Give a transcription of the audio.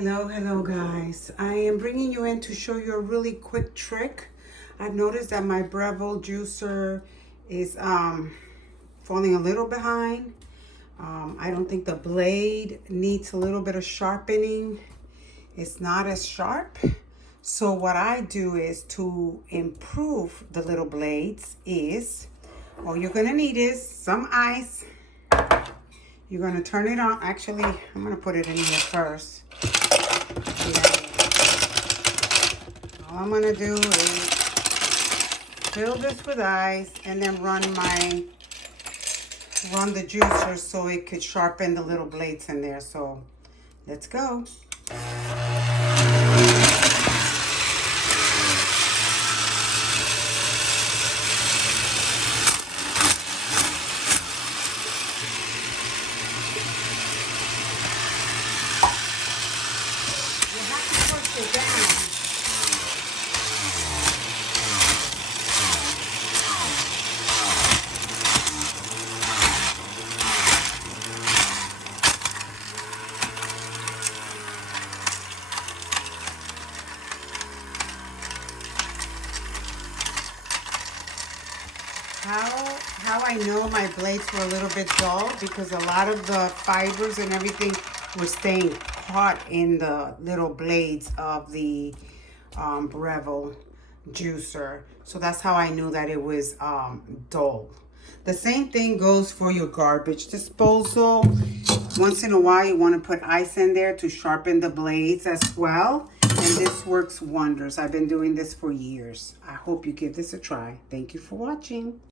Hello guys. I am bringing you in to show you a really quick trick. I've noticed that my Breville juicer is falling a little behind. I don't think the blade needs a little bit of sharpening. It's not as sharp. So what I do is to improve the little blades is, all you're gonna need is some ice. You're gonna turn it on. Actually, I'm gonna put it in here first. All I'm gonna do is fill this with ice and then run the juicer so it could sharpen the little blades in there. So let's go. You have to push it down. How I know my blades were a little bit dull, because a lot of the fibers and everything were staying caught in the little blades of the Breville juicer. So that's how I knew that it was dull. The same thing goes for your garbage disposal. Once in a while you want to put ice in there to sharpen the blades as well. And this works wonders. I've been doing this for years. I hope you give this a try. Thank you for watching.